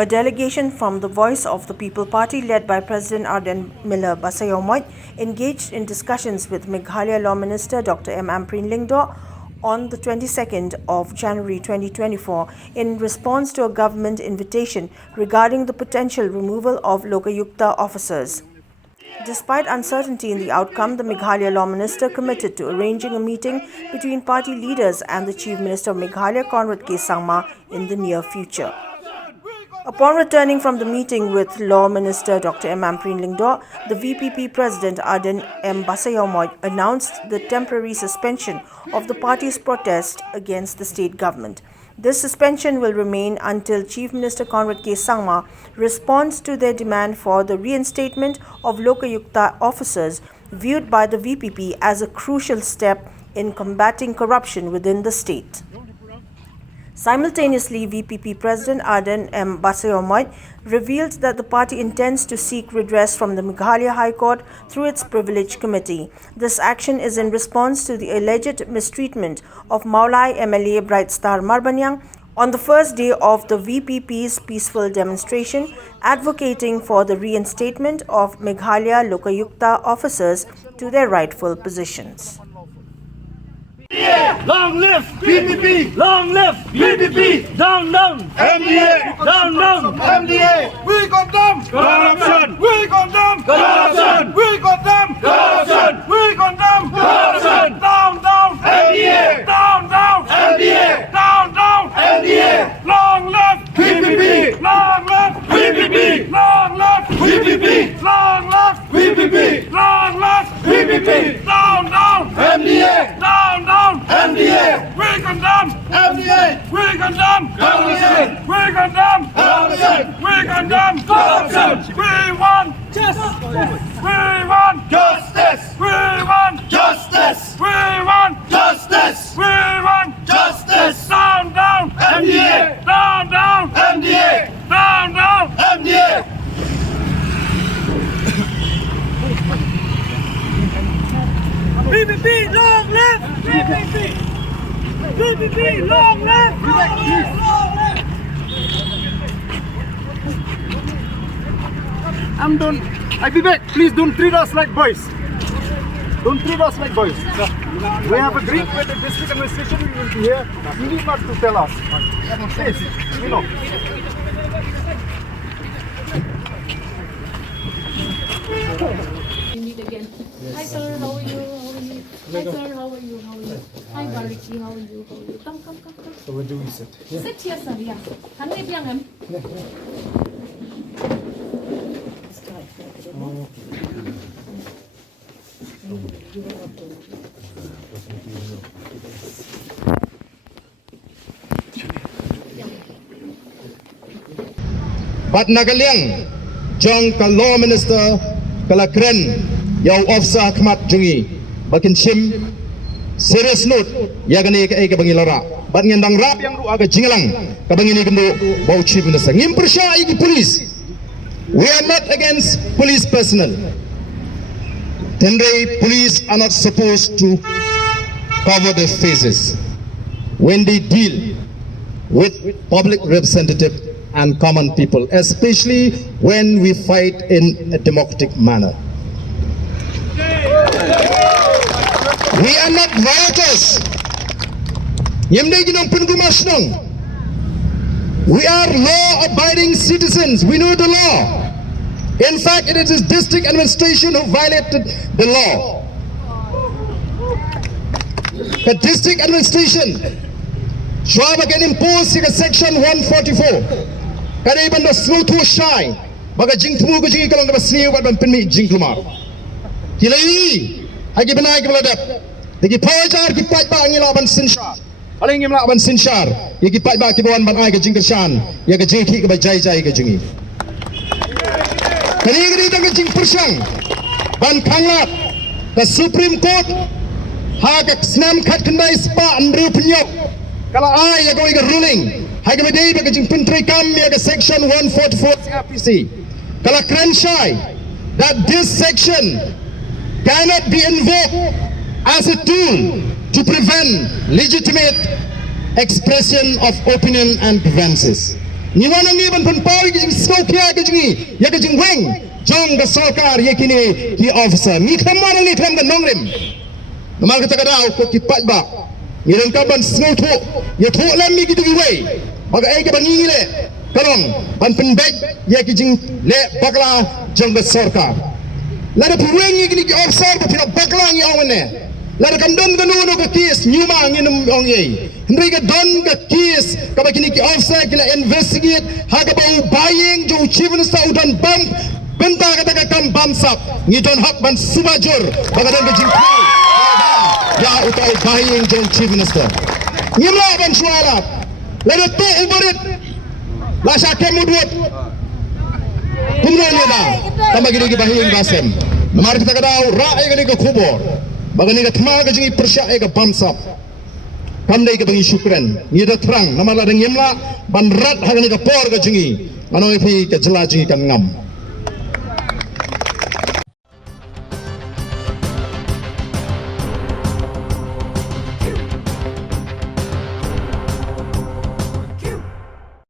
A delegation from the Voice of the People Party led by President Arden Miller Basayomoit engaged in discussions with Meghalaya Law Minister Dr. M. Amprin Lyngdoh on the 22nd of January 2024 in response to a government invitation regarding the potential removal of Lokayukta officers. Despite uncertainty in the outcome, the Meghalaya Law Minister committed to arranging a meeting between party leaders and the Chief Minister of Meghalaya, Conrad K. Sangma, in the near future. Upon returning from the meeting with Law Minister Dr. M. Amprin Lyngdoh, the VPP President Arden M. Basayomoit announced the temporary suspension of the party's protest against the state government. This suspension will remain until Chief Minister Conrad K. Sangma responds to their demand for the reinstatement of Lokayukta officers, viewed by the VPP as a crucial step in combating corruption within the state. Simultaneously, VPP President Arden M. Basayomoit revealed that the party intends to seek redress from the Meghalaya High Court through its Privilege Committee. This action is in response to the alleged mistreatment of Maulai MLA Bright Star Marbanyang on the first day of the VPP's peaceful demonstration, advocating for the reinstatement of Meghalaya Lokayukta officers to their rightful positions. Long live VPP! Long live VPP! Down, down! MDA! Down, down! MDA! We condemn Corruption! We condemn Corruption! We condemn Corruption! We condemn Corruption! Down, down! MDA! Down, down! MDA! Down, down! MDA! Long live VPP! Long live VPP! Long live VPP! Long live VPP! Long live VPP! Down, down! MDA! Down, down! MDA! We condemn MDA! We condemn Corruption! We condemn Corruption! We condemn Corruption! We want Justice! We want Justice! We want Justice! We want Justice! We want Justice! Down, down! MDA! Down, down! MDA! Down, down! MDA! VPP, long live! VPP! VPP, long live! Long live! I'm done. Vivek, please don't treat us like boys. Don't treat us like boys. We have agreed with the district administration we will be here. You need not to tell us. Please, you know. We meet again. Hi sir, how are you? How are you? Hi sir, how are you? How are you? Hi Bariki, how are you? How are you? Come. So where do we sit? Sit here sir, yeah. Hang it young. But Nagaliang, Jong ka Law Minister Kalakren, yaw officer Ahmad Jungi, bakin shim, serious note, yagani ka eka bangilara. But ngandang rap yang ru aga jingalang, kabangini kendo bau Chief Minister. Ngimpersya iki police. We are not against police personnel. Tendre police are not supposed to cover their faces when they deal with public representatives and common people, especially when we fight in a democratic manner. We are not rioters. We are law-abiding citizens. We know the law. In fact, it is the district administration who violated the law. The district administration Schwab can impose section 144. Kada iban da snow to shine. Baga jingtumu ko jingi kalong ba sniu ba pinmi jingtuma. Hilai agi banai kala dap. Digi pawajar ki pat ba ngila ban sinshar. Aling ngila ban sinshar. Yagi pat ba ki bawan ban ai ka jingkershan. Ya ka jingki ka ba jai ka jingi. Kani gani da ka jing persang. Ban kanglat the Supreme Court ha ka snam khat kandai spa andru penyok. Kalau ai ya going ruling, hanya berdei bagi jemput kam ya section 144 CRPC. Kalau Krenshai, that this section cannot be invoked as a tool to prevent legitimate expression of opinion and grievances. ni wanang ni ban pan pau ki jing skopia ki jing ya ki jing weng jong da sarkar ye kini ki officer ni khamar ni kham da nongrim namal kata kada ko ki pat ba ni ran ka ban snow tho ye tho lam mi ki tu wei baga ai ke bangi le kalong ban pen bek ye ki jing le bakla jong da sarkar la da puweng ye kini ki officer ko pina bakla ni awne la da kam don ganu no ka kis nyuma nginum ong ye ndri ka don ka kis ka ba kini ki officer kila investigate ha ka ba buying jo chief minister udan bam benta kata ka kam bam sap ni don hak ban subajur baga don ka jing ya utai buying jo chief minister nyimla ban suara la da to ubarit la sha kemudut kumno ni da tama gini ki buying basem namar kita kadau ra gini ka khubor bagani ka thma ka jingi persya ka bamsap kamdai ka bangi syukran ni da terang namala deng yemla ban rat hagani ka por ka jingi manoi phi ka jela jingi kan ngam